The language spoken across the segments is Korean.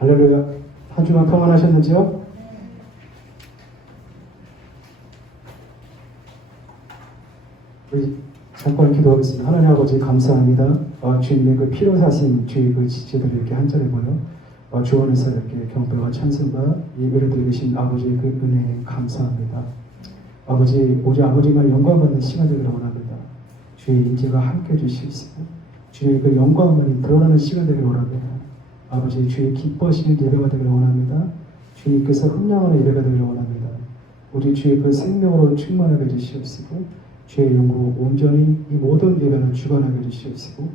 할렐루야. 한 주간 평안하셨는지요? 우리 잠깐 기도하겠습니다. 하나님 아버지 감사합니다. 주님의 그 피로 사신 주의 그 지체들을 이렇게 한절에 모여 주 안에서 이렇게 경배와 찬송과 예배를 드리고 계신 아버지의 그 은혜에 감사합니다. 아버지, 오직 아버지만 영광 받는 시간 되기를 원합니다. 주의 인재가 함께 해주시옵시고 주의 그 영광만이 드러나는 시간 되기를 원합니다. 아버지, 주의 기뻐하시는 예배가 되기를 원합니다. 주님께서 흠량하는 예배가 되기를 원합니다. 오직 주의 그 생명으로 충만하게 해주시옵시고 주의 영으로 온전히 이 모든 예배를 주관하게 해주시옵시고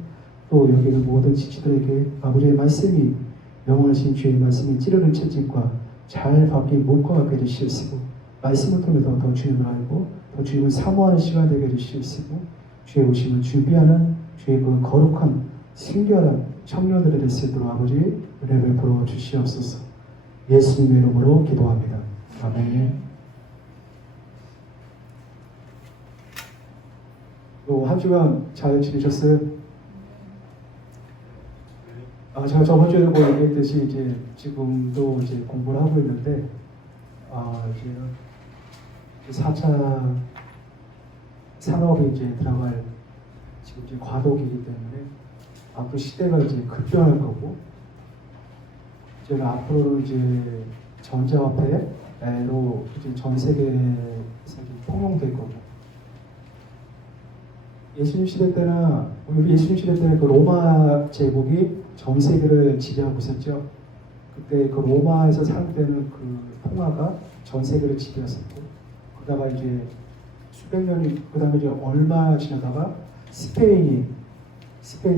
또 여기 있는 모든 지체들에게 아버지의 말씀이 영원하신 주의 말씀이 찌르는 채찍과 잘 박힌 목과 같게 해주시옵시고 말씀을 통해서 더 주님을 알고 더 주님을 사모하는 시간 되게 해주시옵시고 주의 오심을 준비하는 주의 그 거룩한 순결한 청년들이 될 수 있도록 아버지 은혜를 베풀어 주시옵소서. 예수님의 이름으로 기도합니다. 아멘. 한 주간 잘 지내셨어요? 제가 저번 주에도 얘기했듯이 이제 지금도 이제 공부를 하고 있는데 이제 4차 산업이 이제 들어갈 지금 이제 과도기이기 때문에 앞으로 시대가 이제 급변할 거고 제가 앞으로 이제 전자화폐로 이제 전 세계에서 통용될 거고 예수님 시대 때나 우리 예수님 시대 때는 그 로마 제국이 전 세계를 지배하고 있었죠. 그때 그 로마에서 사용되는 그 통화가 전 세계를 지배했었고 그러다가 이제 수백 년이 그다음에 이제 얼마 지나다가 스페인이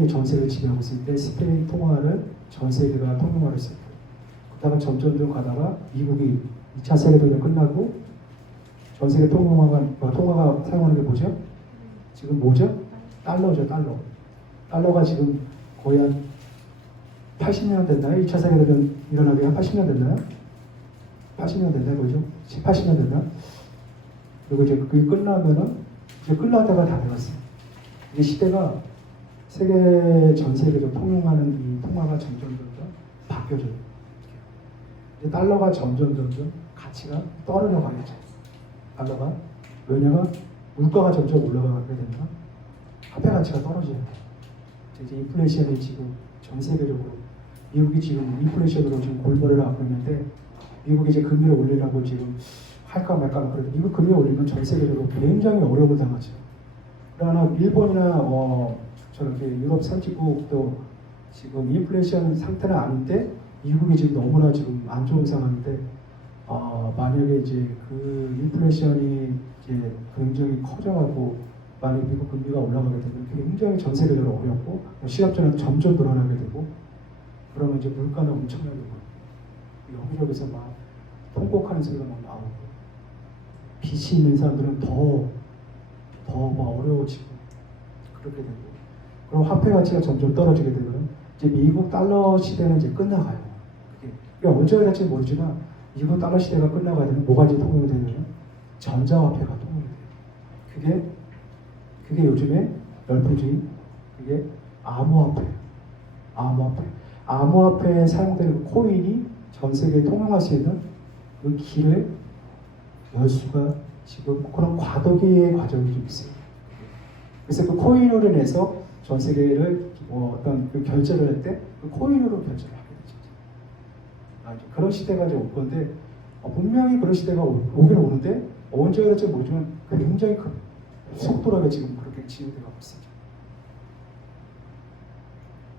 전 세계를 지배하고 있을 때 스페인 통화를 전 세계가 통용하고 있었고 그러다가 점점 가다가 미국이 2차 세계대전이 끝나고 전 세계 통화가 사용하는 게 뭐죠? 지금 뭐죠? 달러죠, 달러. 달러가 지금 거의 한 80년 됐나요? 2차 세계대전 일어나기 한 80년 됐나요? 80년 됐나요? 그죠? 80년 됐나? 그리고 이제 그게 끝나면은, 이제 끝나다가 다 되었어요. 이 시대가 전 세계로 통용하는 이 통화가 점점 바뀌어져요. 이제 달러가 점점 가치가 떨어져 가겠죠. 달러가. 왜냐면 물가가 점점 올라가게 되면 화폐 가치가 떨어져요. 이제 인플레이션이 지금 전 세계적으로 미국이 지금 인플레이션으로 지금 골머리를 앓고 있는데 미국이 이제 금리를 올리려고 지금 할까 말까 그래도 미국 금리 올리면 전 세계적으로 굉장히 어려움을 당하죠. 그러나 일본이나 저렇게 유럽 선진국도 지금 인플레이션 상태는 아닌데 미국이 지금 너무나 지금 안 좋은 상황인데 만약에 이제 그 인플레이션이 이제 굉장히 커져가고 만약에 미국 금리가 올라가게 되면 굉장히 전 세계적으로 어렵고 시합전은 점점 늘어나게 되고 그러면 이제 물가는 엄청나게 오르고 여기저기서 막 통곡하는 소리가 막 나오고 빚이 있는 사람들은 더 어려워지고 그렇게 되고 그럼 화폐 가치가 점점 떨어지게 되면 이제 미국 달러 시대는 이제 끝나가요. 그게 언제 갈지 모르지만 미국 달러 시대가 끝나가야 되면 뭐가 이제 통용이 되냐면 전자화폐가 통용이 돼요. 그게 요즘에 열풍이 그게 암호화폐. 암호화폐에 사용되는 코인이 전 세계에 통용할 수 있는 그 길을 열 수가 지금 그런 과도기의 과정이 좀 있어요. 그래서 그 코인으로 인해서 전 세계를 어떤 그 결제를 할 때 그 코인으로 결제를 하게 되죠. 그런 시대가 이제 올 건데 분명히 그런 시대가 오긴 오는데 언제 갈지 모르지만 굉장히 큰 속도라게 지금 그렇게 진행되고 있습니다.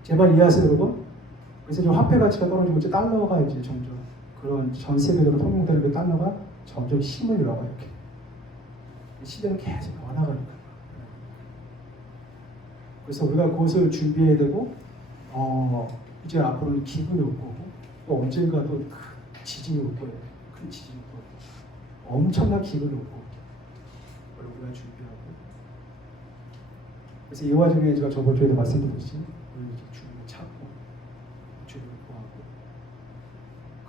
제발 이해하세요, 여러분? 그래서 지금 화폐 가치가 떨어지고 이제 달러가 이제 점점 그런 전 세계적으로 통용되는 그 달러가 점점 힘을 잃어가요. 이렇게 시대는 계속 변화가는 거예요. 그래서 우리가 그것을 준비해야 되고 이제 앞으로는 기근이 올 거고 또 언젠가 또 큰 지진이 올 거예요. 큰 지진이 올 거고 엄청난 기근이 올 거고 우리가 준비하고 그래서 이 와중에 제가 저번 주에도 말씀드렸듯이 우리 주님을 찾고 주님을 구하고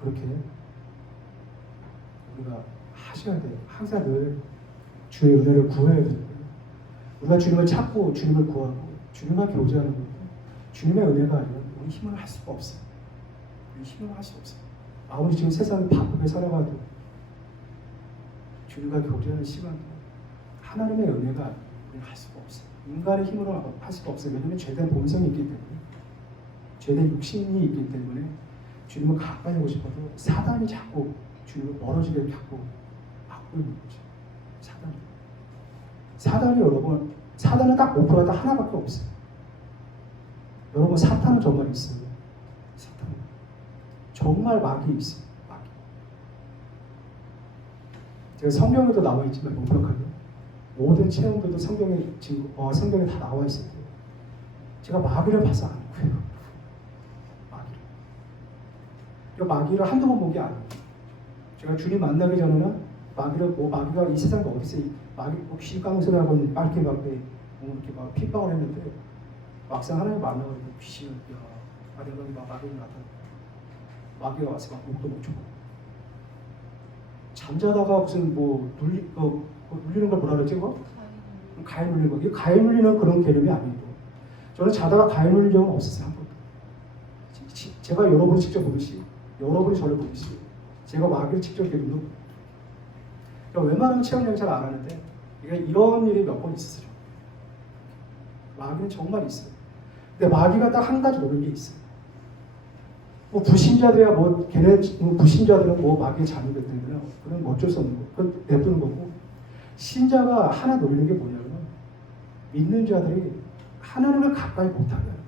그렇게 우리가 하셔야 돼요. 항상 늘 주의 은혜를 구해야 돼요. 우리가 주님을 찾고 주님을 구하고 주님과 교제하는 겁니다. 주님의 은혜가 아니면 우리 힘을 할 수가 없어요. 힘으로 할 수 없어요. 아무리 지금 세상이 바쁘게 살아가도 주님과 교제하는 시간도 하나님의 은혜가 할 수가 없어요. 인간의 힘으로 할 수가 없어요. 왜냐하면 죄된 본성이 있기 때문에, 죄된 육신이 있기 때문에 주님을 가까이 하고 싶어도 사단이 자꾸 주님을 멀어지게 자꾸 막고 있는 거죠. 사단이 여러분, 사단은 딱 목표가 딱 하나밖에 없어요. 여러분, 사탄은 정말 있어요. 사탄은 정말 마귀 있어요. 마귀. 제가 성경에도 나와 있지만 명백하게 모든 체험들도 성경에 지금 성경에 다 나와 있어요. 제가 마귀를 봐서 안 보여요. 마귀를 한두 번 본 게 아니에요. 제가 주님 만나기 전에는 마귀가 이 세상에 어디 있어요? 마귀 귀신 까는 소리 하고 빨개 이렇게 막 핍박을 했는데 막상 하나님 만나고 귀신을 내가 마귀를 나타나 마귀가 와서 막 목도 못 줘. 잠자다가 무슨 눌리는 걸 뭐라 그랬지 그거? 가해 눌리는 거. 이게 가해 눌리는 그런 개념이 아니고 저는 자다가 가해 눌린 적은 없었어요. 한 번도. 제가 여러분을 직접 보듯이 여러분이 저를 보듯이 제가 마귀를 직접 겪는 그러니까 웬만하면 체험을 잘 안 하는데 이런 일이 몇 번 있었어요. 마귀는 정말 있어요. 근데 마귀가 딱 한 가지 노는 게 있어요. 불신자들이야 불신자들은 마귀의 자녀들 때문에 그건 어쩔 수 없는 거. 그건 내두는 거고 신자가 하나 노리는 게 뭐냐면 믿는 자들이 하나님을 가까이 못하게 하는 거예요.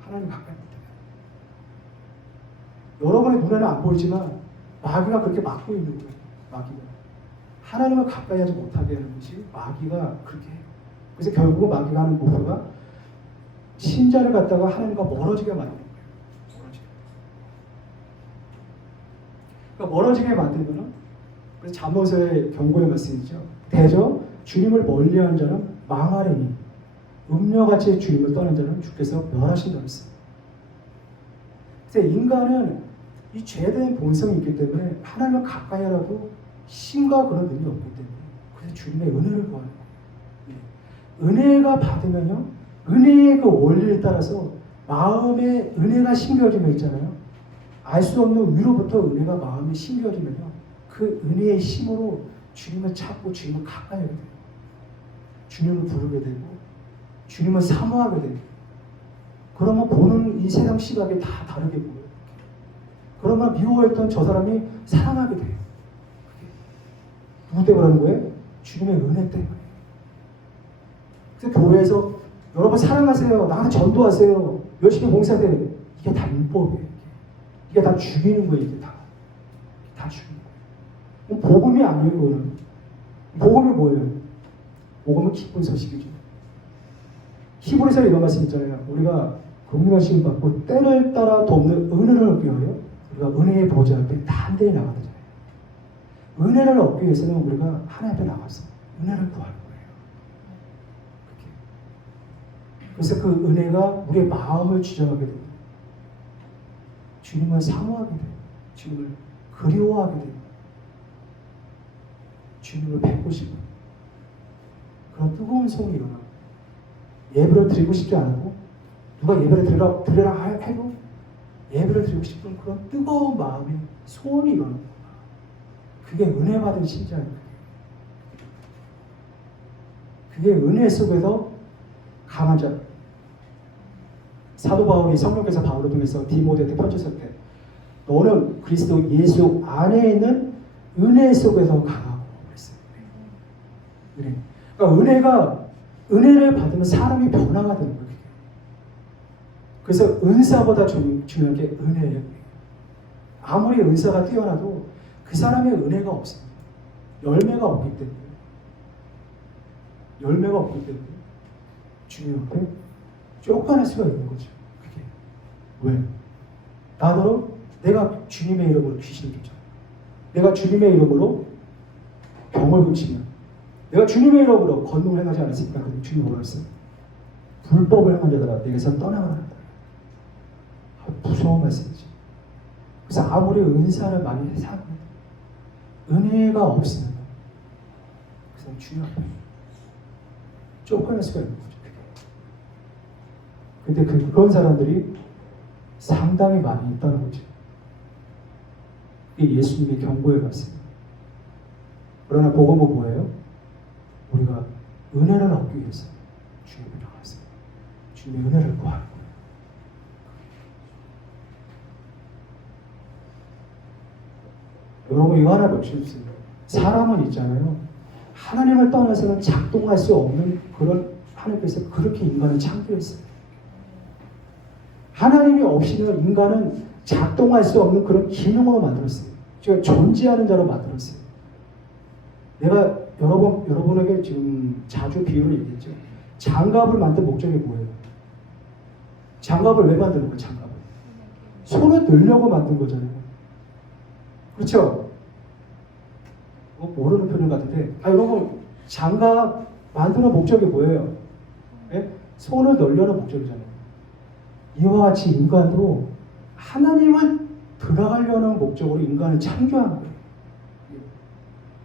하나님을 가까이 못하게 하는 거예요. 여러분의 눈에는 안 보이지만 마귀가 그렇게 막고 있는 거예요. 마귀가 하나님을 가까이 하지 못하게 하는 것이 마귀가 그렇게 해요. 그래서 결국은 마귀가 하는 목표가 신자를 갖다가 하나님과 멀어지게 만드는 거예요. 그러니까 멀어지게 만들면은 그래서 잠언서의 경고의 말씀이죠. 대저 주님을 멀리하는 자는 망하리니 음녀같이 주님을 떠난 자는 주께서 멸하신다고 했어요. 그래서 인간은 이 죄된 본성이 있기 때문에 하나님을 가까이 하라고 힘과 그런 능력이 없기 때문에 그래서 주님의 은혜를 구하는 거예요. 은혜가 받으면요, 은혜의 그 원리에 따라서 마음에 은혜가 심겨지면 있잖아요. 알 수 없는 위로부터 은혜가 마음에 심겨지면요, 그 은혜의 힘으로 주님을 찾고 주님을 가까이 하게 돼요. 주님을 부르게 되고 주님을 사모하게 되고 그러면 보는 이 세상 시각이 다 다르게 보여요. 그러면 미워했던 저 사람이 사랑하게 돼요. 누구 때문에 그러는 거예요? 주님의 은혜 때문에. 그래서 교회에서 여러분 사랑하세요. 나한테 전도하세요. 열심히 봉사해요. 이게 다 율법이에요. 이게 다 죽이는 거예요. 이게 다 죽이는 거예요. 복음이 아니에요. 이거는. 복음이 뭐예요? 복음은 기쁜 소식이죠. 히브리서에 이런 말씀 있잖아요. 우리가 긍휼하심 받고 때를 따라 돕는 은혜를 얻기 위하여 우리가 은혜의 보좌 앞에 단대히 나가잖아요. 은혜를 얻기 위해서는 우리가 하나님 앞에 나가서 은혜를 구하는 거예요. 그렇게. 그래서 그 은혜가 우리의 마음을 지정하게 됩니다. 주님을 사모하게 돼요. 주님을 그리워하게 돼요. 주님을 뵙고 싶어요. 그런 뜨거운 소원이 일어나요. 예배를 드리고 싶지 않고 누가 예배를 드리라 해도 예배를 드리고 싶은 그런 뜨거운 마음의 소원이 일어납니다. 그게 은혜 받은 신자예요. 그게 은혜 속에서 강한 자. 사도 바울이 성령께서 바울을 통해서 디모데한테 편지했을 때 너는 그리스도 예수 안에 있는 은혜 속에서 강하고 그랬어요. 은혜. 그러니까 은혜를 받으면 사람이 변화가 되는 거예요. 그래서 은사보다 중요한 게 은혜예요. 아무리 은사가 뛰어나도 그 사람의 은혜가 없어요. 열매가 없기 때문에 주님 앞에 쫓겨날 수가 있는 거죠. 그게 왜? 나더러 내가 주님의 이름으로 귀신을 쫓아요. 내가 주님의 이름으로 병을 고치면 내가 주님의 이름으로 권능을 행하지 않았습니까? 그럼 주님 뭐라 했어요? 불법을 행한 자들아 내게서 떠나가라. 무서운 말씀이죠. 그래서 아무리 은사를 많이 해서 은혜가 없으면 그래서 주님 앞에 쫓겨날 수가 있는 거죠. 근데 그런 사람들이 상당히 많이 있다는 거죠. 이게 예수님의 경고에 같습니다. 그러나 복음은 뭐예요? 우리가 은혜를 얻기 위해서 주님을 나가서 주님의 은혜를 구하는 거예요. 여러분 이거 하나 놓치십시오. 사람은 있잖아요. 하나님을 떠나서는 작동할 수 없는 그런 하나님께서 그렇게 인간을 창조했어요. 하나님이 없이는 인간은 작동할 수 없는 그런 기능으로 만들었어요. 제가 존재하는 자로 만들었어요. 내가 여러분에게 지금 자주 비유를 얘기했죠. 장갑을 만든 목적이 뭐예요? 장갑을 왜 만드는 거예요? 장갑을 손을 넣으려고 만든 거잖아요. 그렇죠? 모르는 표현 같은데, 여러분 장갑 만드는 목적이 뭐예요? 네? 손을 넣으려는 목적이잖아요. 이와 같이 인간도 하나님을 들어가려는 목적으로 인간을 창조한 거예요.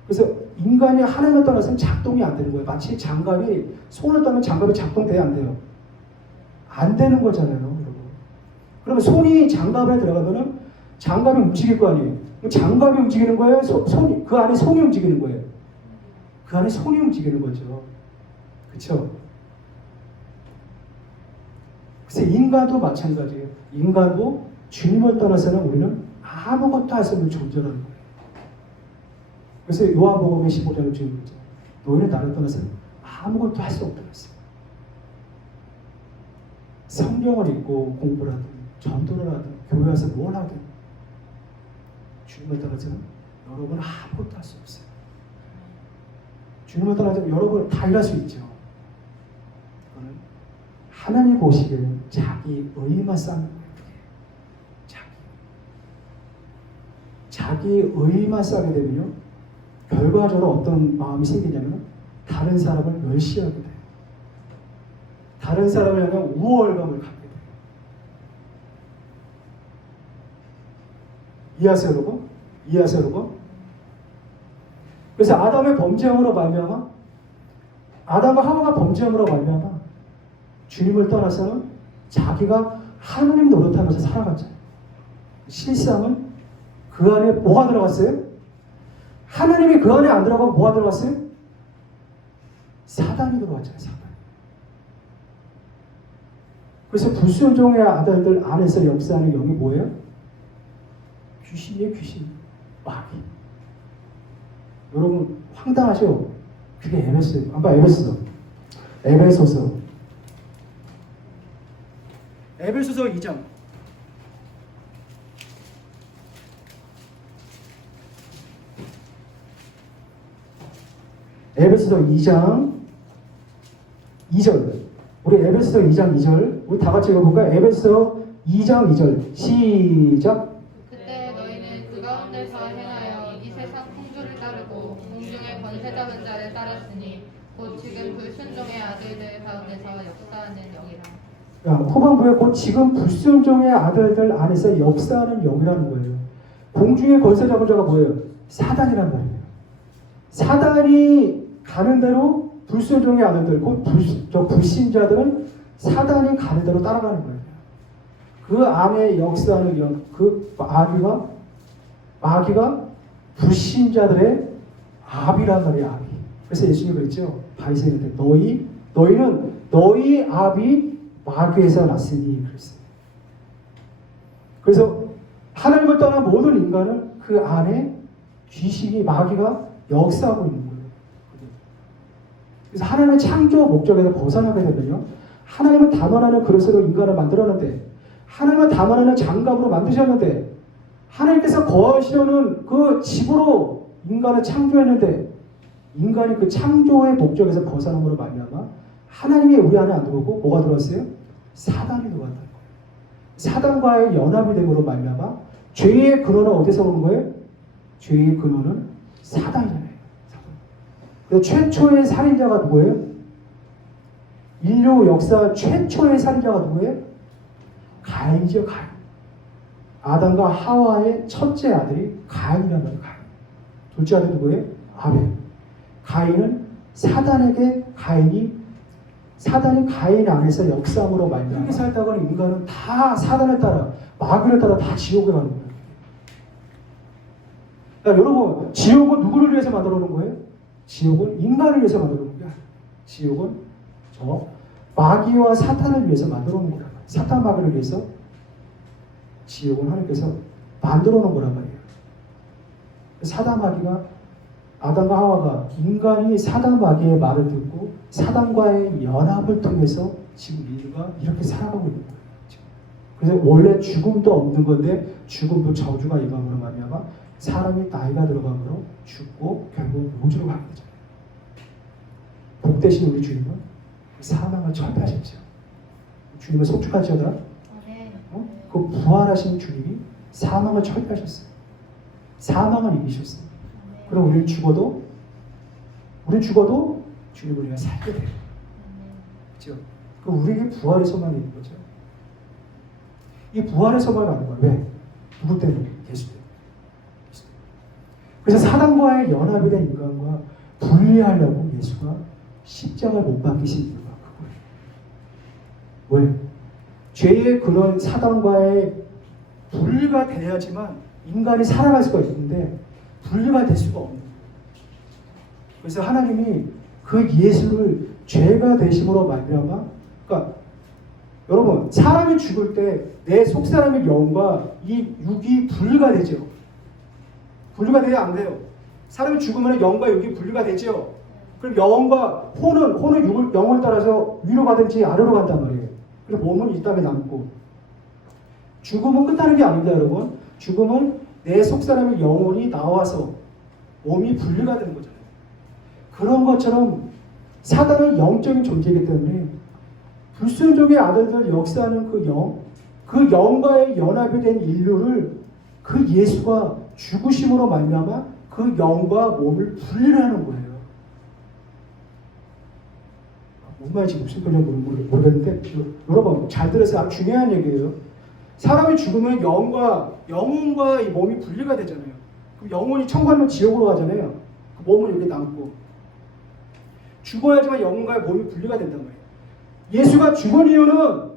그래서 인간이 하나님을 떠나서는 작동이 안 되는 거예요. 마치 장갑이 손을 떠면 장갑이 작동돼야 안 돼요. 안 되는 거잖아요, 여러분. 그러면 손이 장갑에 들어가면은 장갑이 움직일 거 아니에요. 장갑이 움직이는 거예요? 손이, 그 안에 손이 움직이는 거예요? 그 안에 손이 움직이는 거죠. 그렇죠? 그래서 인간도 마찬가지예요. 인간도 주님을 떠나서는 우리는 아무것도 할 수 없는 존재라는 거예요. 그래서 요한복음의 15장을 지금 너희는 나를 떠나서는 아무것도 할 수 없다고 했어요. 성경을 읽고 공부를 하든 전도를 하든 교회 와서 뭘 하든 주님을 떠나서는 여러분은 아무것도 할 수 없어요. 주님을 떠나서는 여러분 다 일할 수 있죠. 그거는 하나님 보시기에는 자기 의만 쌓는 거예요. 자기 의만 쌓게 되면요, 결과적으로 어떤 마음이 생기냐면 다른 사람을 멸시하게 돼요. 다른 사람을 향한 우월감을 갖게 돼요. 이해하세요, 여러분? 이해하세요, 여러분? 그래서 아담의 범죄함으로 말미암아, 아담과 하와가 범죄함으로 말미암아 주님을 떠나서는 자기가 하나님 노릇하면서 살아갔잖아요. 실상은 그 안에 뭐가 들어갔어요? 하나님이 그 안에 안 들어가고 뭐가 들어갔어요? 사단이 들어갔잖아요. 사단. 그래서 불순종의 아들들 안에서 역사하는 영이 뭐예요? 귀신이에요. 귀신. 마귀. 여러분 황당하죠? 그게 에베소예요. 한번 에베소서 2장. 에베소서 2장 2절. 우리 에베소서 2장 2절. 우리 다 같이 읽어볼까요? 에베소서 2장 2절. 시작. 그때 너희는 그 가운데서 행하여 이 세상 풍조를 따르고 공중의 권세 잡은 자를 따랐으니 곧 지금 불순종의 아들들 가운데서 역사하는 영이라. 후반부에 곧 지금 불순종의 아들들 안에서 역사하는 영이라는 거예요. 공중의 권세 잡은 자가 뭐예요? 사단이란 말이에요. 사단이 가는 대로 불순종의 아들들, 곧 불신자들은 사단이 가는 대로 따라가는 거예요. 그 안에 역사하는 영, 그 마귀가 불신자들의 압이란 말이에요. 압이. 그래서 예수님이 그랬죠. 바리새인한테 너희는 너희 압이 마귀에서 났으니 그랬어요. 그래서 하나님을 떠난 모든 인간은 그 안에 귀신이 마귀가 역사하고 있는 거예요. 그래서 하나님의 창조 목적에서 벗어나게 되면요, 하나님은 담아내는 그릇으로 인간을 만들었는데, 하나님은 담아내는 장갑으로 만드셨는데, 하나님께서 거하시려는 그 집으로 인간을 창조했는데, 인간이 그 창조의 목적에서 벗어남으로 말미암아 하나님이 우리 안에 안 들어오고 뭐가 들어왔어요? 사단이 들어왔다는 거예요. 사단과의 연합이 됨으로 말미암아 죄의 근원은 어디서 오는 거예요? 죄의 근원은 사단이잖아요. 그래서 최초의 살인자가 누구예요? 인류 역사 최초의 살인자가 누구예요? 가인이죠. 가인. 아담과 하와의 첫째 아들이 가인이란 말이에요. 가인. 둘째 아들이 누구예요? 아벨. 가인은 사단에게 가인이 사단이 가인 안에서 역사함으로 말미암아 이렇게 살다가는 인간은 다 사단에 따라 마귀를 따라 다 지옥에 가는 거예요. 그러니까 여러분, 지옥은 누구를 위해서 만들어 놓은 거예요? 지옥은 인간을 위해서 만들어 놓은 거야. 지옥은 저 마귀와 사탄을 위해서 만들어 놓은 거란 말이에요. 사탄 마귀를 위해서 지옥은 하나님께서 만들어 놓은 거란 말이에요. 사단 마귀가 아담과 하와가 인간이 사단 마귀의 말을 듣고 사단과의 연합을 통해서 지금 인류가 이렇게 살아가고 있는 거예요. 그래서 원래 죽음도 없는 건데 죽음도 저주가 임함으로 말미암아 사람이 나이가 들어감으로 죽고 결국 우주로 가게 되잖아요. 복 대신 우리 주님은 사망을 철폐하셨죠. 주님은 속축하시다. 그 부활하신 주님이 사망을 철폐하셨어요. 사망을 이기셨어요. 그럼 우리는 죽어도 주님을 위해 살게 돼요. 그렇죠? 그럼 우리에게 부활의 소망이 있는 거죠. 이 부활의 소망이 아는 거예요. 왜? 누구 때문에? 예수 때문에. 그래서 사단과의 연합이 된 인간과 분리하려고 예수가 십자가를 못 박히신 이유가 그거예요. 왜? 죄의 그런 사단과의 분리가 돼야지만 인간이 살아갈 수가 있는데 분리가 될 수가 없는 거예요. 그래서 하나님이 그 예수를 죄가 되심으로 말미암아, 그러니까 여러분, 사람이 죽을 때 내 속사람의 영과 이 육이 분리가 되죠. 분리가 돼야 안 돼요. 사람이 죽으면 영과 육이 분리가 되죠. 그럼 영과 혼은 영을 따라서 위로 가든지 아래로 간단 말이에요. 그리고 몸은 이 땅에 남고. 죽음은 끝나는 게 아닙니다, 여러분. 죽음은 내 속사람의 영혼이 나와서 몸이 분리가 되는 거잖아요. 그런 것처럼 사단은 영적인 존재이기 때문에 불순종의 아들들 역사하는 그 영과의 연합이 된 인류를 그 예수가 죽으심으로 말미암아 그 영과 몸을 분리하는 거예요. 뭔 말인지 무슨 소리인지 모르겠는데 여러분 잘 들으세요. 아주 중요한 얘기예요. 사람이 죽으면 영혼과 이 몸이 분리가 되잖아요. 그럼 영혼이 천국하면 지옥으로 가잖아요. 그 몸은 여기 남고 죽어야지만 영혼과 몸이 분리가 된단 말이에요. 예수가 죽은 이유는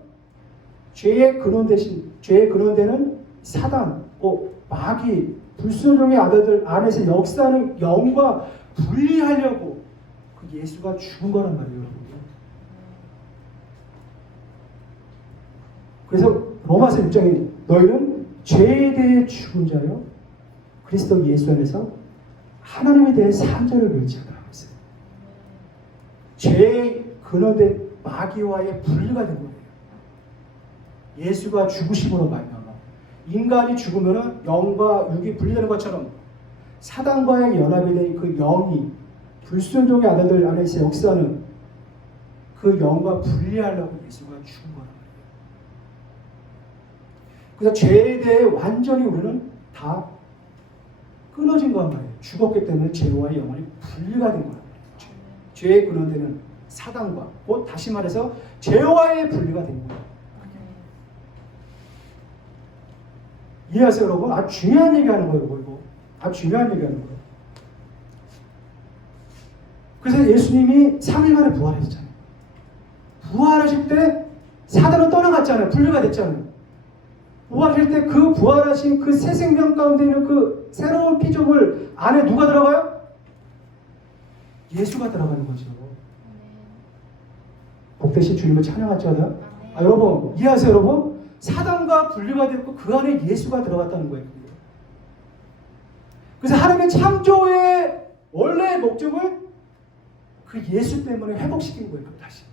죄의 근원되는 사단, 마귀, 불순종의 아들들 안에서 역사하는 영과 분리하려고 그 예수가 죽은 거란 말이에요, 여러분. 그래서 로마서 6장에 너희는 죄에 대해 죽은 자요 그리스도 예수 안에서 하나님에 대해 산자를 멸치하라고 했어요. 죄의 근원된 마귀와의 분리가 된 거예요. 예수가 죽으심으로 말미암아 인간이 죽으면 영과 육이 분리되는 것처럼 사단과의 연합이 된 그 영이 불순종의 아들들 안에서 역사하는 그 영과 분리하려고 예수가 죽은 거란 말이에요. 그래서 죄에 대해 완전히 우리는 다 끊어진 거란 말이에요. 죽었기 때문에 죄와의 영혼이 분리가 된 거란 말이에요. 죄의 근원되는 사단과 곧 다시 말해서 죄와의 분리가 된 거예요. 이해하세요, 여러분? 아주 중요한 얘기하는 거예요, 이거. 아주 중요한 얘기하는 거예요. 그래서 예수님이 3일 만에 부활하셨잖아요. 부활하실 때 사단은 떠나갔잖아요. 분리가 됐잖아요. 부활하실 때 그 부활하신 그 새 생명 가운데 있는 그 새로운 피조물 안에 누가 들어가요? 예수가 들어가는 거죠. 복되신 주님을 찬양하죠. 여러분 이해하세요, 여러분? 사단과 분리가 됐고 그 안에 예수가 들어갔다는 거예요. 그래서 하나님의 창조의 원래의 목적을 그 예수 때문에 회복시킨 거예요. 다시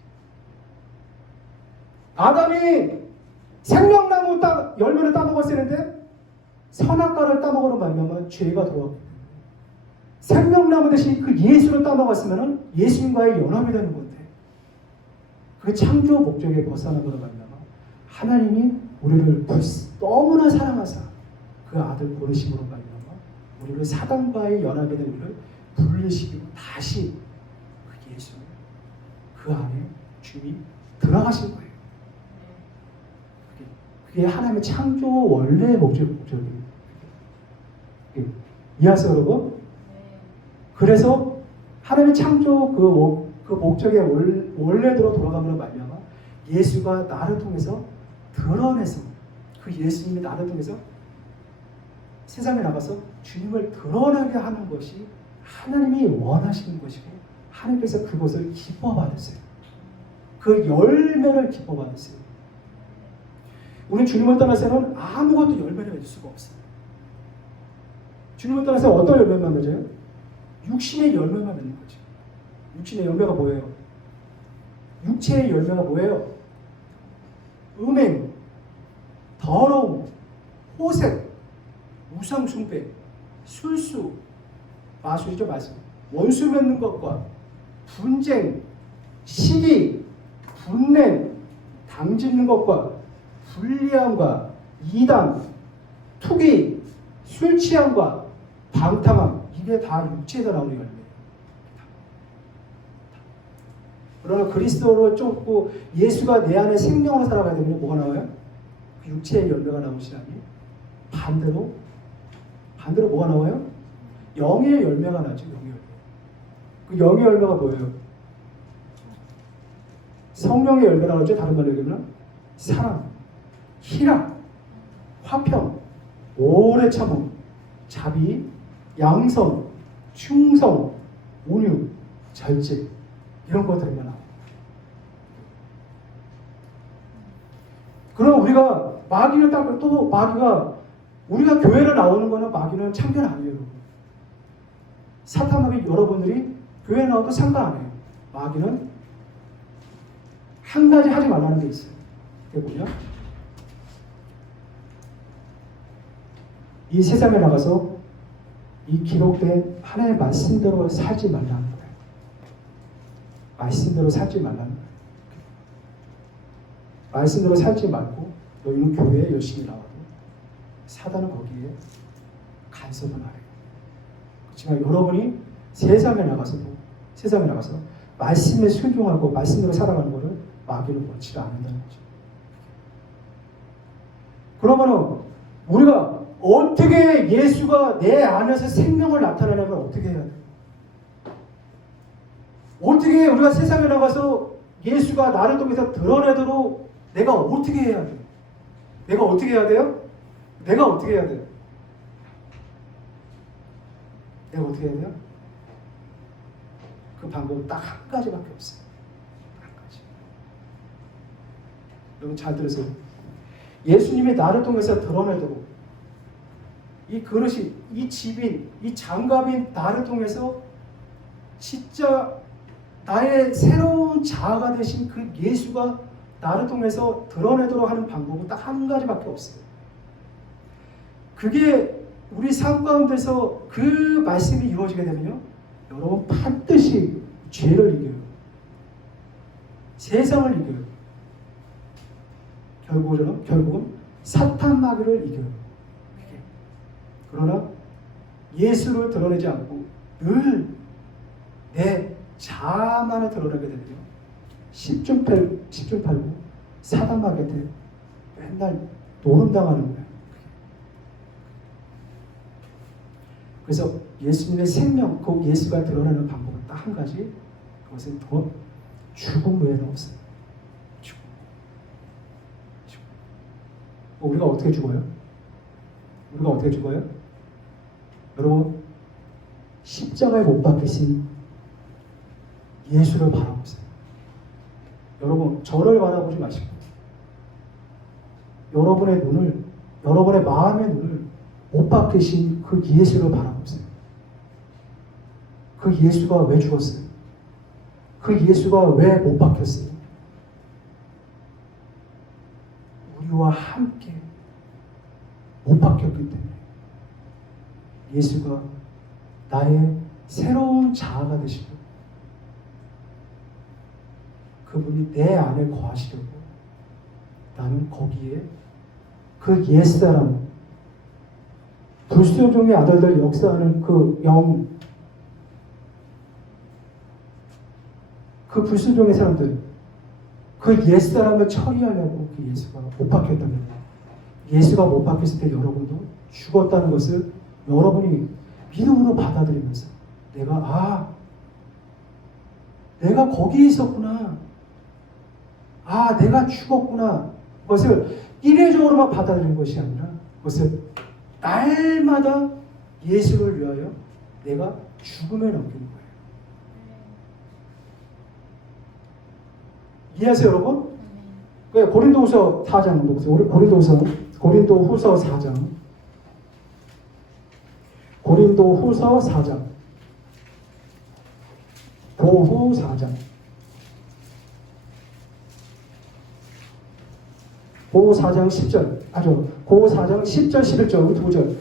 아담이 생명나무 열매를 따먹었어야 했는데 선악과를 따먹으러 말미암아 죄가 들어왔기 때문에 생명나무 대신 그 예수를 따먹었으면 예수님과의 연합이 되는 건데 그 창조 목적에 벗어나거나 말미암아 하나님이 우리를 너무나 사랑하사 그 아들 보내심으로 말미암아 우리를 사단과의 연합이 된 우리를 분리시키고 다시 그 예수 그 안에 주님이 들어가신 거예요. 그게 하나님의 창조 원래의 목적입니다. 이해하세요, 여러분? 그래서 하나님의 창조 그 그 목적의 원래대로 돌아가면 말미암아 예수가 나를 통해서 드러내서 그 예수님이 나를 통해서 세상에 나가서 주님을 드러나게 하는 것이 하나님이 원하시는 것이고 하나님께서 그것을 기뻐 받으세요. 그 열매를 기뻐 받으세요. 우리는 주님을 떠나서는 아무것도 열매를 맺을 수가 없어요. 주님을 떠나서 어떤 열매만 맺어요? 육신의 열매만 맺는 거죠. 육신의 열매가 뭐예요? 육체의 열매가 뭐예요? 음행, 더러움, 호색, 우상숭배, 술수, 마술이죠, 마술. 원수 맺는 것과 분쟁, 시기, 분냄, 당짓는 것과 불리함과 이단, 투기, 술 취함과 방탕함, 이게 다 육체에서 나오는 열매예요. 그러나 그리스도로 쫓고 예수가 내 안에 생명으로 살아가야 되면 뭐가 나와요? 그 육체의 열매가 나오시라니 반대로 뭐가 나와요? 영의 열매가 나죠. 영의 열매. 그 영의 열매가 뭐예요? 성령의 열매라고 하죠. 다른 말로 얘기하면 사랑, 희락, 화평, 오래 참음, 자비, 양선, 충성, 온유, 절제, 이런 것들이 나와요. 그럼 우리가 마귀를 딱 또 마귀가 우리가 교회를 나오는 거는 마귀는 참견 아니에요. 사탄 마귀 여러분들이 교회 나와도 상관 안 해요. 마귀는 한 가지 하지 말라는 게 있어요. 그게 뭐냐? 이 세상에 나가서 이 기록된 하나님의 말씀대로 살지 말라는 거예요. 말씀대로 살지 말라는 거예요. 말씀대로 살지 말고 너희는 교회에 열심히 나와도 사단은 거기에 간섭은 안 해요. 그렇지만 여러분이 세상에 나가서 말씀에 순종하고 말씀대로 살아가는 것을 마귀는 원치 않는다는 거죠. 그러면은 우리가 어떻게 예수가 내 안에서 생명을 나타내려면 어떻게 해야 돼요? 어떻게 우리가 세상에 나가서 예수가 나를 통해서 드러내도록 내가 어떻게 해야 돼요? 내가 어떻게 해야 돼요? 내가 어떻게 해야 돼요? 내가 어떻게 해야 돼요? 그 방법은 딱 한 가지밖에 없어요. 한 가지. 여러분 잘 들으세요. 예수님이 나를 통해서 드러내도록 이 그릇이, 이 집인, 이 장갑인 나를 통해서 진짜 나의 새로운 자아가 되신 그 예수가 나를 통해서 드러내도록 하는 방법은 딱 한 가지밖에 없어요. 그게 우리 삶 가운데서 그 말씀이 이루어지게 되면요, 여러분 반드시 죄를 이겨요. 세상을 이겨요. 결국은 사탄 마귀를 이겨요. 그러나 예수를 드러내지 않고 늘 내 자아만을 드러내게 되면요, 10중 8구 사단 마귀한테 맨날 노름당하는 거예요. 그래서 예수님의 생명, 그 예수가 드러내는 방법은 딱 한 가지, 그것은 더 죽음 외에는 없어요. 죽음. 우리가 어떻게 죽어요? 우리가 어떻게 죽어요? 여러분, 십자가에 못 박히신 예수를 바라보세요. 여러분, 저를 바라보지 마시고 여러분의 눈을, 여러분의 마음의 눈을 못 박히신 그 예수를 바라보세요. 그 예수가 왜 죽었어요? 그 예수가 왜 못 박혔어요? 우리와 함께 못 박혔기 때문에 예수가 나의 새로운 자아가 되시고 그분이 내 안에 거하시려고 나는 거기에 그 옛사람, 불순종의 아들들 역사하는 그 영, 그 불순종의 사람들, 그 옛사람을 처리하려고 그 예수가 못 박혔다면, 예수가 못 박혔을 때 여러분도 죽었다는 것을 여러분이 믿음으로 받아들이면서 내가 내가 거기에 있었구나. 아, 내가 죽었구나. 그것을 이례적으로만 받아들이는 것이 아니라 그것을 날마다 예수를 위하여 내가 죽음에 넘기는 거예요. 이해하세요, 여러분? 고린도후서 4장 보세요. 우리 고린도후서 4장. 고린도후서 4장. 고후 4장. 고후 4장 10절. 고후 4장 10절, 11절. 우리 두 절.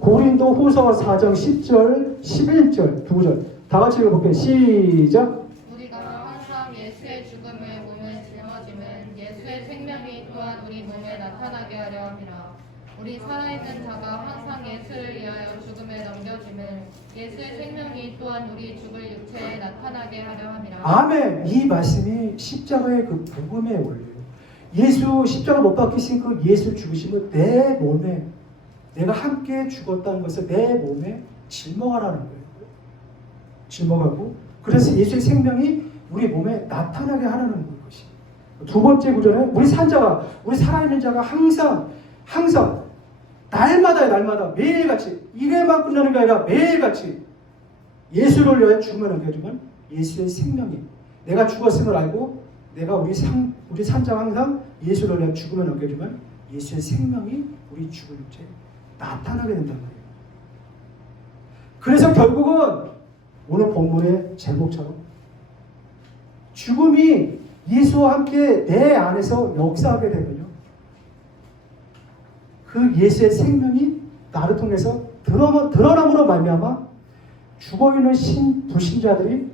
고린도후서 4장 10절, 11절. 두 절. 다 같이 읽어볼게요. 시작. 우리가 항상 예수의 죽음을 몸에 짊어짐은 예수의 생명이 또한 우리 몸에 나타나게 하려 함이라. 우리 살아있는 자가 항상 예수를 위하여 죽음에 넘겨짐은 예수의 생명이 또한 우리 죽을 육체에 나타나게 하려 함이라. 아멘. 이 말씀이 십자가의 그 복음의 원리예요. 예수 십자가 못 박히신 그 예수 죽으심을 내 몸에 내가 함께 죽었다는 것을 내 몸에 짊어가라는 거예요. 짊어가고 그래서 예수의 생명이 우리 몸에 나타나게 하라는 것이. 두 번째 구절은 우리 살아있는 자가 항상 날마다 매일같이 이게만 끝나는 게 아니라 매일같이 예수를 위하여 죽음에 넘겨주면 예수의 생명이 내가 죽었음을 알고 내가 우리 산자가 항상 예수를 위하여 죽음에 넘겨주면 예수의 생명이 우리 죽을 육체에 나타나게 된단 말이에요. 그래서 결국은 오늘 본문의 제목처럼 죽음이 예수와 함께 내 안에서 역사하게 되면요. 그 예수의 생명이 나를 통해서 드러남으로 말미암아 죽어있는 불신자들이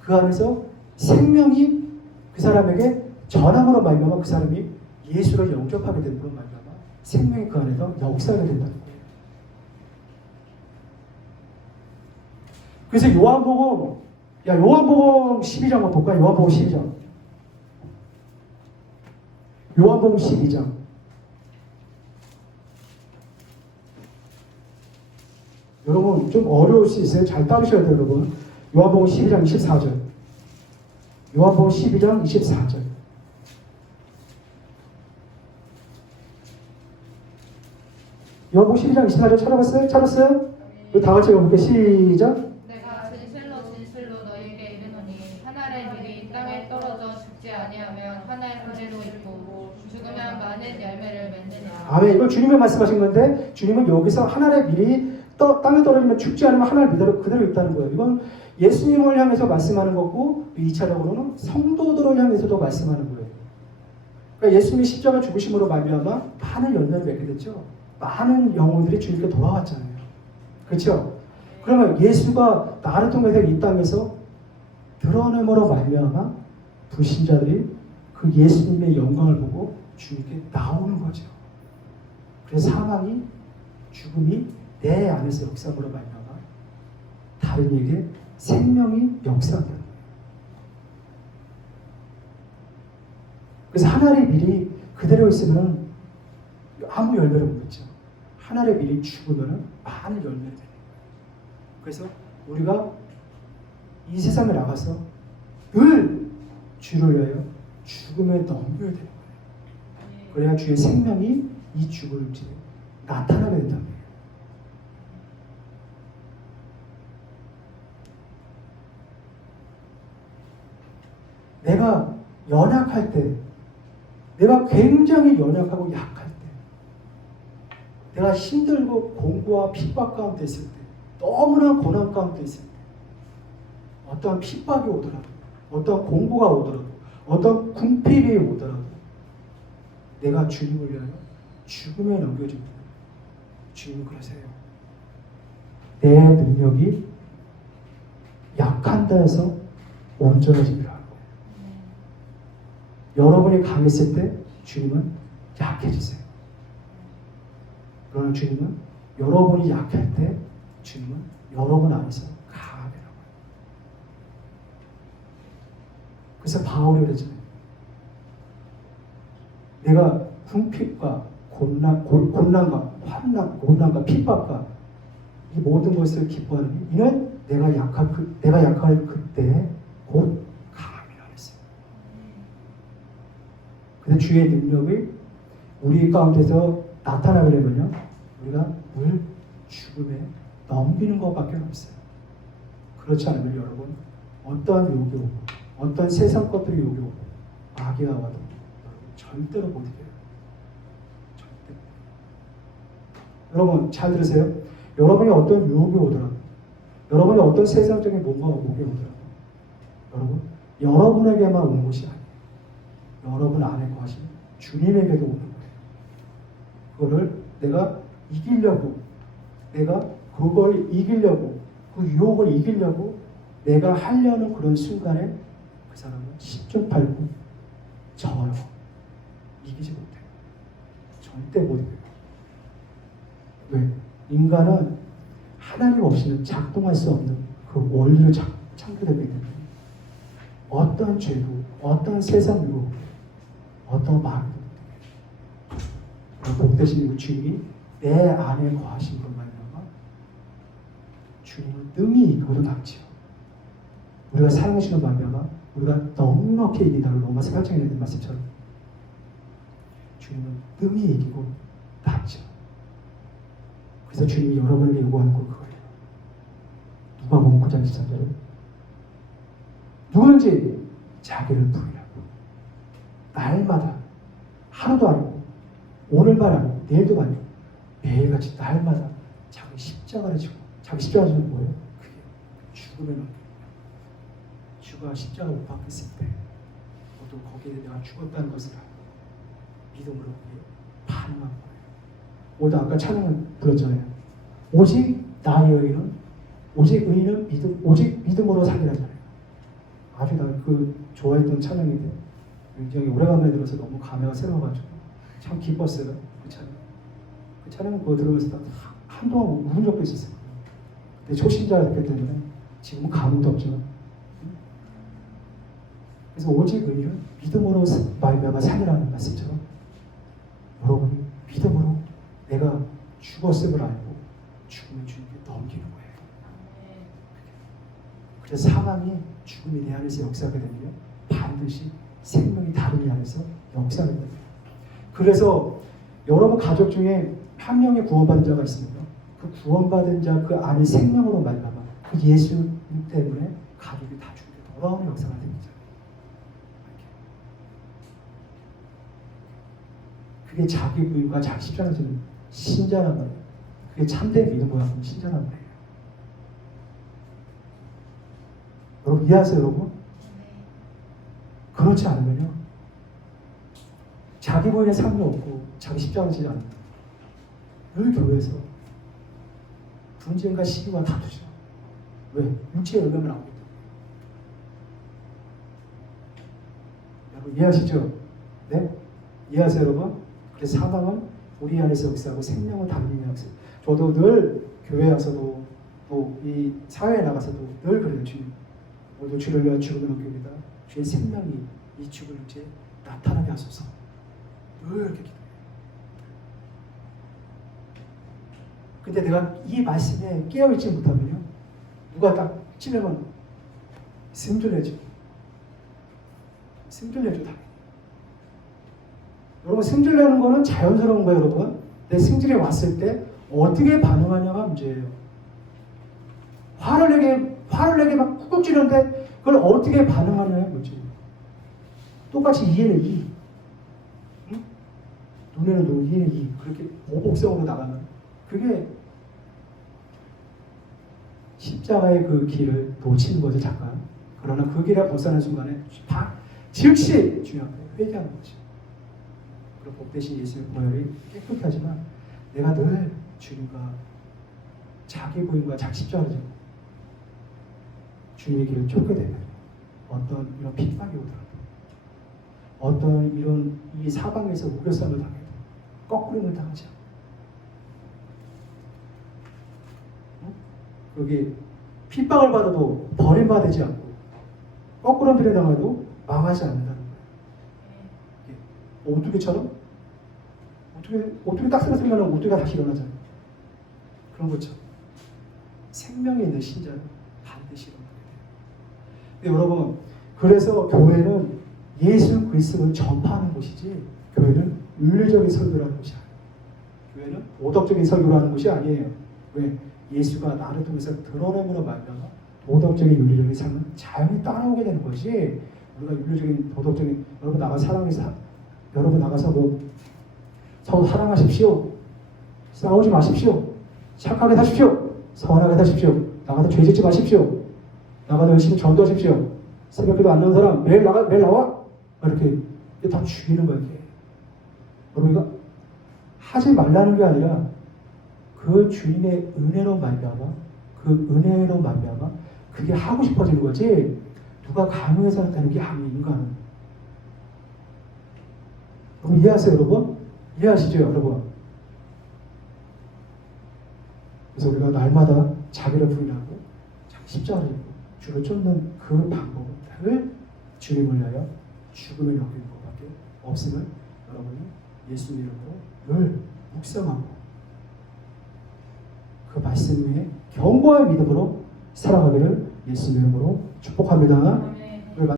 그 안에서 생명이 그 사람에게 전함으로 말미암아 그 사람이 예수를 영접하게 되는 걸로 말미암아 생명이 그 안에서 역사하게 된다는 거예요. 그래서 요한복음 12장 한번 볼까요? 요한복음 12장. 요한복음 12장. 여러분 좀 어려울 수 있어요. 잘 따르셔야 돼요, 여러분. 요한복음 12장 24절. 요한복음 12장 24절. 요한복음 12장 24절 찾아봤어요? 찾았어요? 다 같이 읽어볼게요. 시작. 내가 진실로 너희에게 이르노니 한 알의 밀이 땅에 떨어져 죽지 아니하면 한 알 그대로 있고 죽으면 많은 열매를 맺느니라. 아멘. 이걸 주님이 말씀하신 건데 주님은 여기서 한 알의 밀이 땅에 떨어지면 죽지 않으면 한 알 그대로 있다는 거예요. 이건 예수님을 향해서 말씀하는 거고 2차적으로는 성도들을 향해서도 말씀하는 거예요. 그러니까 예수님이 십자가 죽으심으로 말미암아 많은 열매를 맺게 됐죠. 많은 영혼들이 주님께 돌아왔잖아요. 그렇죠? 그러면 예수가 나를 통해서 이 땅에서 드러냄으로 말미암아 불신자들이 그 예수님의 영광을 보고 주님께 나오는 거죠. 그래서 사망이 죽음이 내 안에서 역사함으로 말미암아 다른 이에게 생명이 역사한다는 거예요. 그래서 하나의 밀이 그대로 있으면 아무 열매를 못 맺죠. 하나의 밀이 죽으면 많은 열매를 맺는 거예요. 그래서 우리가 이 세상에 나가서 늘 주를 위하여 죽음에 넘겨야 되는 거예요. 그래야 주의 생명이 이 죽을 육체에 나타나게 된다는 거예요. 내가 연약할 때, 내가 굉장히 연약하고 약할 때, 내가 힘들고 공부와 핍박 가운데 있을 때, 너무나 고난 가운데 있을 때, 어떠한 핍박이 오더라도, 어떠한 공부가 오더라도, 어떠한 궁핍이 오더라도, 내가 주님을 위하여 죽음에 넘겨줍니다. 주님은 그러세요. 내 능력이 약한다 해서 온전해집니다. 여러분이 강했을 때 주님은 약해지세요. 그러나 주님은 여러분이 약할 때 주님은 여러분 안에서 강하게 나와요. 그래서 바울이 그랬잖아요. 내가 궁핍과 곤난과 환난, 고난과 핍박과 이 모든 것을 기뻐하는 이는 내가 약할 그때 곧 감이라 했어요. 근데 주의 능력이 우리 가운데서 나타나려면요, 우리가 늘 죽음에 넘기는 것밖에 없어요. 그렇지 않으면 여러분, 어떠한 욕이 오고 어떤 세상 것들이 욕이 오고 마귀가 와도 여러분 절대로 못 이겨요. 절대. 여러분 잘 들으세요. 여러분이 어떤 유혹이 오더라도, 여러분이 어떤 세상적인 뭔가가 오게 오더라도, 여러분 여러분에게만 오는 것이 아니에요. 여러분 안에 거하신 주님에게도 오는 거예요. 그거를 내가 이기려고, 내가 그걸 이기려고, 그 유혹을 이기려고 내가 하려는 그런 순간에 그 사람은 10점 팔고 져요. 이기지 못해요. 절대 못 이겨요. 왜? 인간은 하나님 없이는 작동할 수 없는 그 원리로 창조되기 때문에 어떤 죄도, 어떤 세상 유혹, 어떤 마음도 복되신 주님이 내 안에 거하신 것만 말미암아 주님은 능히 이기고도 남지요. 우리가 사랑하시는 말미암아 우리가 넉넉히 이긴다는 로마서 8장에 있는 말씀처럼 주님은 능히 이기고 남지요. 그래서 주님이 여러분에게 요구하는 건 그거예요. 누가복음 9장 13절에 누구든지 자기를 부인하고 날마다, 하루도 아니고 오늘만 아니고 내일도 아니고 매일같이 날마다 자기 십자가를 지고, 자기 십자가를 지는 뭐예요? 그게 죽음에 넘겨요. 주가 십자가를 못 박혔을 때 모두 거기에 내가 죽었다는 것을 알고 믿음으로 반응한 거예요. 오늘 아까 찬양을 불렀잖아요. 오직 나의 의인은, 오직 의인은 오직 믿음으로 살리라잖아요. 아주 나 그 좋아했던 찬양인데 굉장히 오래간만에 들어서 너무 감회가 새로워가지고 참 기뻤어요. 그 찬양. 그 찬양 그거 들으면서 한동안 울은 적도 있었어요. 근데 초신자였기 때문에 지금은 감흥도 없지만, 그래서 오직 의인은 믿음으로 말미암아 살리라는 말씀처럼 여러분이 믿음으로 내가 죽었음을 알고 죽음을 주님께 넘기는 거예요. 그래서 사망이 죽음이 내 안에서 역사하게 되면 반드시 생명이 다른 이 안에서 역사하게 됩니다. 그래서 여러분 가족 중에 한 명의 구원받은 자가 있습니다. 그 구원받은 자 그 안에 생명으로 말미암아 그 예수 때문에 가족이 다 죽게 돌아오는 역사가 됩니다. 그게 자기 부인과 자기 십자가를 지는 신자란 말이에요. 그게 참된 믿음으로 하는 신자란 말이에요. 여러분 이해하세요, 여러분? 그렇지 않으면요, 자기 부인의 삶이 없고 자기 십자가를 지지 않는다. 늘 교회에서 분쟁과 시기와 다투죠. 왜? 육체의 의견을 안 보인다. 여러분 이해하시죠? 네? 이해하세요, 여러분? 그래서 사망은 우리 안에서 역사하고 생명은 다른 의미의 역사. 저도 늘 교회 와서도 또 이 사회에 나가서도 늘 그래요. 주님, 오늘 주를 위한 죽음을 넘깁니다. 주의 생명이 이 죽을 이제 나타나게 하소서. 늘 이렇게 기도해요. 근데 내가 이 말씀에 깨어있지 못하면요, 누가 딱 찌르면 승질내죠. 승질내죠, 다. 여러분 승질내는 거는 자연스러운 거예요, 여러분. 내 승질이 왔을 때 어떻게 반응하냐가 문제예요. 화를 내게 막 꾹꾹 찌르는데 그걸 어떻게 반응하냐가 문제예요. 똑같이 이해는 이, 응? 눈에는 눈, 이해는 이, 그렇게 보복성으로 나가면 그게 십자가의 그 길을 놓치는 거죠, 잠깐. 그러나 그 길에 벗어나는 순간에 즉시 주님 앞에 회개하는 거죠. 그리고 복되신 예수의 보혈이 깨끗하게 하지만 내가 늘 주님과 자기 부인과 자기 십자가를 지고 주님의 길을 쫓게 되면 어떤 이런 핍박이 오더라도, 어떤 이런 이 사방에서 우겨쌈을 당해도 거꾸림을 당하지 않고, 여기 핍박을 받아도 버림받지 않고 거꾸로 들여다봐도 망하지 않는다는 거예요. 오뚜기처럼 오뚜기 딱 쓰러뜨리면 오뚜기가 다시 일어나잖아요. 그런 것처럼 생명이 있는 신자는 반드시 일어나게 돼요. 근데 여러분, 그래서 교회는 예수 그리스도를 전파하는 곳이지, 교회는 윤리적인 설교를 하는 곳이 아니에요. 교회는 도덕적인 설교를 하는 곳이 아니에요. 왜? 예수가 나를 통해서 드러내므로 말미암아 도덕적인 윤리적인 삶은 자연히 따라오게 되는 것이, 우리가 윤리적인 도덕적인, 여러분 나가서 뭐 서로 사랑하십시오, 싸우지 마십시오, 착하게 사십시오, 선하게 사십시오, 나가서 죄 짓지 마십시오, 나가서 열심히 전도하십시오, 새벽기도 안 나온 사람 매일 나와, 이렇게 다 죽이는 거예요. 여러분, 이거 하지 말라는 게 아니라 그 주님의 은혜로 말미암아, 그게 하고 싶어지는 거지, 누가 강요해서 되는 게 아니에요. 인간은. 여러분 이해하세요, 여러분? 이해하시죠, 여러분? 그래서 우리가 날마다 자기를 부인하고 십자가를 지고 주를 쫓는 그 방법을 주님을 위하여 죽음에 넘기는 것밖에 없음을 여러분이 예수님 이름으로 늘 묵상하고 그 말씀 위에 견고한 믿음으로 살아가기를 예수님 이름으로 축복합니다.